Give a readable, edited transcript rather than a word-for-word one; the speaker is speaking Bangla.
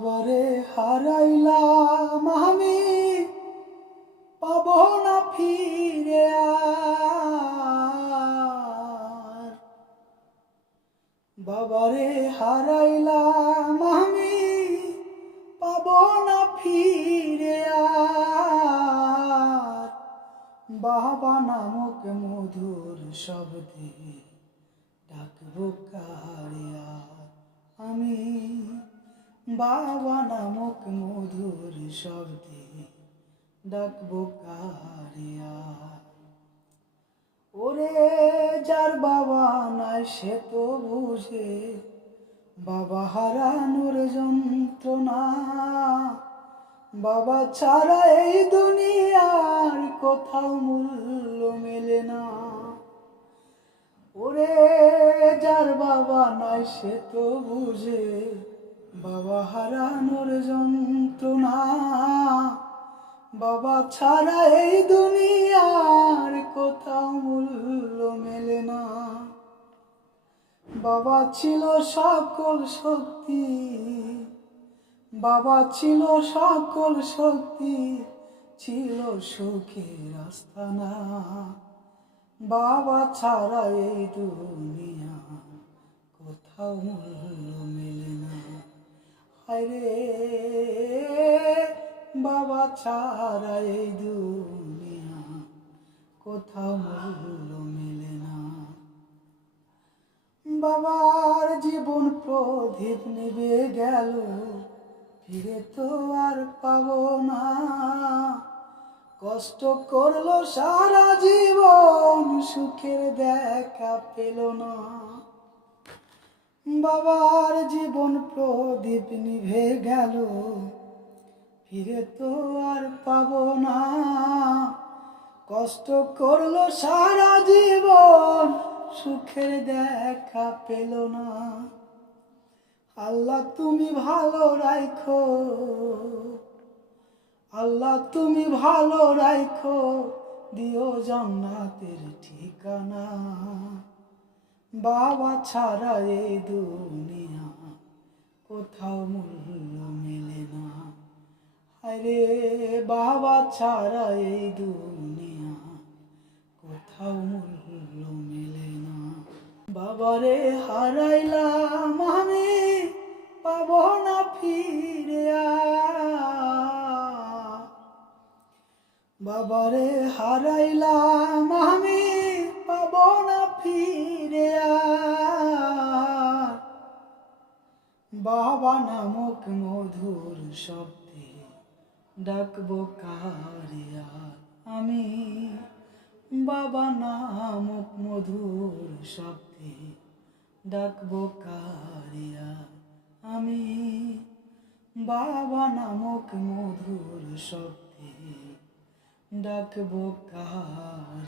বাবারে হারাইলাম আমি, পাবো না ফিরে আর। বাবারে হারাইলাম আমি, পাবো না ফিরে আর। বাবা নামক মধুর শব্দে ডাকবো কারে আর আমি। বাবা নামক মধুর শব্দে ডাকবো কারে আর। ওরে যার বাবা নাই সে তো বুঝে বাবা হারানোর যন্ত্রণা। বাবা ছাড়া এই দুনিয়ার কোথাও মূল্য মেলে না। ওরে যার বাবা নাই সে তো বুঝে বাবা হারানোর যন্ত্রণা। বাবা ছাড়া এই দুনিয়ার কোথাও মূল্য মেলে না। বাবা ছিল সকল শক্তি, বাবা ছিল সকল শক্তি, ছিল সুখের আস্তানা। বাবা ছাড়া এই দুনিয়া কোথাও মূল্য মেলে না। হায়রে বাবা ছাড়া এই দুনিয়া কোথাও মূল্য মেলে না। বাবার জীবন প্রদীপ নিভে গেল, ফিরে তো আর পাবো না। কষ্ট করলো সারা জীবন, সুখের দেখা পেল না। বাবার জীবন প্রদীপ নিভে গেল, ফিরে তো আর পাবো না। কষ্ট করলো সারা জীবন, সুখের দেখা পেল না। আল্লাহ তুমি ভালো রাখো, আল্লাহ তুমি ভালো রাখো, দিও জান্নাতের ঠিকানা। বাবা ছাড়া এই দুনিয়া কোথাও মূল্য মেলে না। আরে বাবা ছাড়া এই দুনিয়া কোথাও মূল্য মেলে না। বাবারে হারাইলাম আমি, পাবো না ফিরে আর। বাবারে হারাইলাম আমি, পাবো না ফিরে আর। বাবা নামক মধুর শব্দে ডাকবো কারে আর আমি। বাবা নামক মধুর শব্দে ডাকবো কারে আর আমি। বাবা নামক মধুর শব্দে ডাকবো কারে।